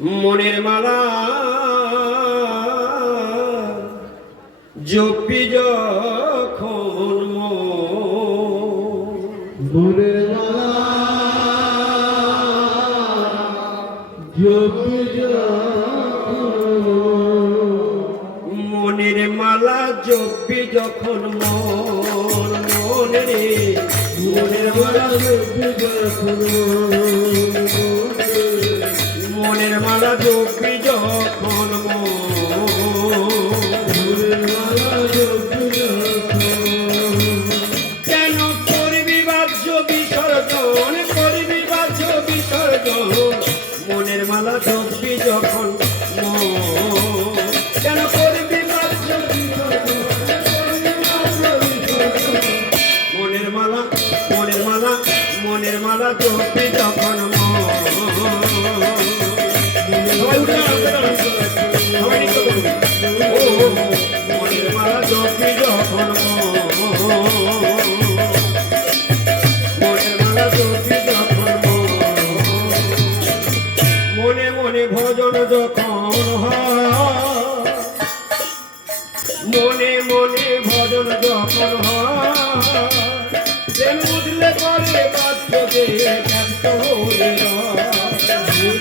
মনের মালা জপি যখন মনের মালা জপি মনের মালা জপি যখন মন। মনের মনের মালা জপি যখন মনের মালা জপি যখন মনের মালা কেন করবি বিসর্জন? করবি বিসর্জন? মনের মালা জপি যখন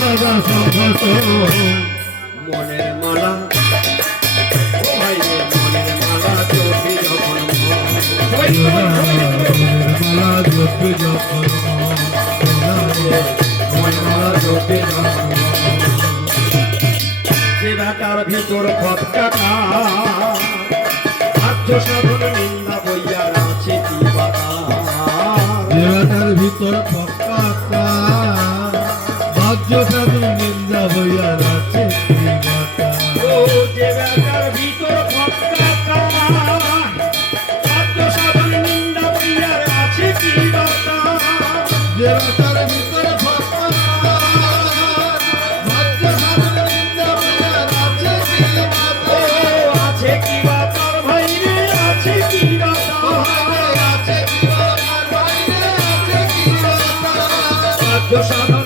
সদা সম্ভত মনের মালা মনের মালা জপি যখন মালা জপি ভিতর খত আত্মসাত Yo, shout out.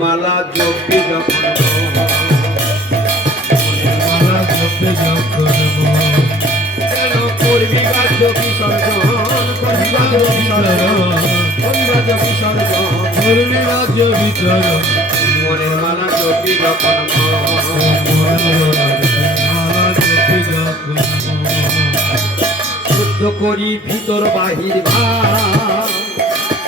মালা জপি যখন মালা জপি যখন কেন করবি। গা জপি সর্জন করবি গা জপি সর্জন করবি গা জপি সর্জন শুদ্ধ করি ভিতর বাহির ভাব।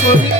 for me.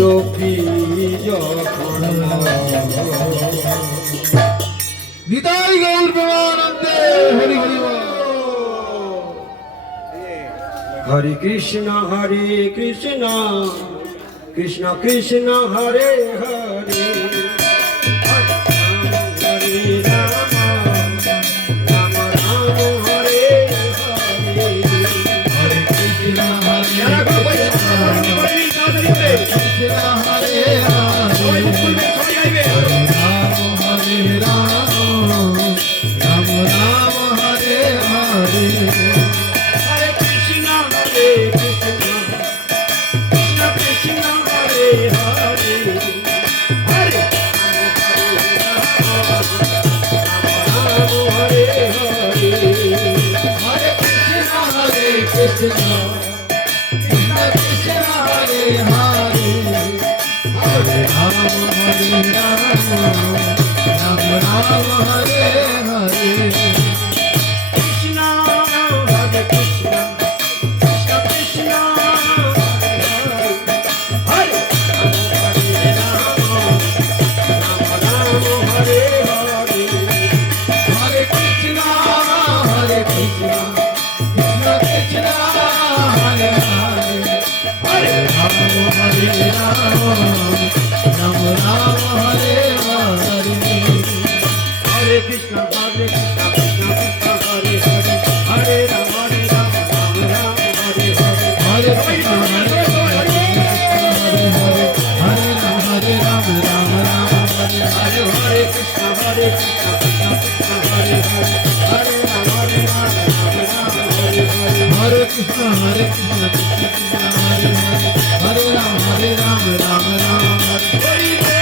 জপি যখন নিতাই গৌর প্রেমানন্দে হরি হরি হরে কৃষ্ণ হরে Krishna Krishna Krishna Hare Hare. Hare Hare Krishna, Hare Krishna, Krishna Krishna, Hare Hare, Hare Ram Hare Ram Ram Ram Hare Hare.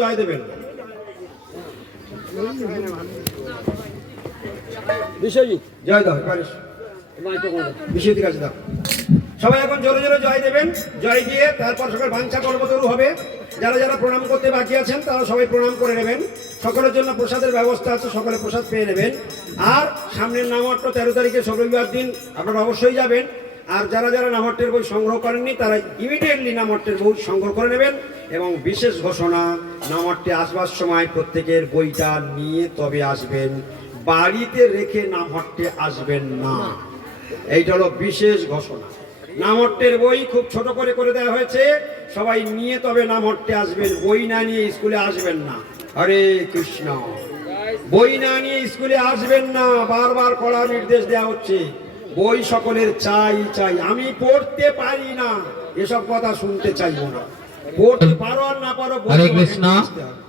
জয় দেবেন। বিশ্বজিৎ। জয় দাও। কাছে দাও। সবাই এখন জোরে জোরে জয় দেবেন। জয় দিয়ে তারপর সকাল বাঞ্ছা কল্পতরু হবে। যারা যারা প্রণাম করতে বাকি আছেন তারা সবাই প্রণাম করে নেবেন। সকলের জন্য প্রসাদের ব্যবস্থা আছে সকলে প্রসাদ পেয়ে নেবেন। আর সামনের নামহট্ট তেরো তারিখে রবিবার দিন আপনারা অবশ্যই যাবেন। আর যারা যারা নামহট্টের বই সংগ্রহ করেননি তারা ইমিডিয়েটলি নামহট্টের বই সংগ্রহ করে নেবেন। এবং বিশেষ ঘোষণা নামহট্টে আসবার সময় প্রত্যেকের বইটা নিয়ে তবে আসবেন। বাড়িতে রেখে নামহট্টে আসবেন না। এইটা হলো বিশেষ ঘোষণা। নামহট্টের বই খুব ছোট করে করে দেওয়া হয়েছে। সবাই নিয়ে তবে নামহট্টে আসবেন। বই না নিয়ে স্কুলে আসবেন না। হরে কৃষ্ণ। বই না নিয়ে স্কুলে আসবেন না। বারবার কড়া নির্দেশ দেওয়া হচ্ছে। বই সকলের চাই চাই। আমি পড়তে পারি না। এসব কথা শুনতে চাইব না। পড়তে পারো আর না পারো বই হরে তোমাকে কৃষ্ণ। নিয়ে আসতে হবে।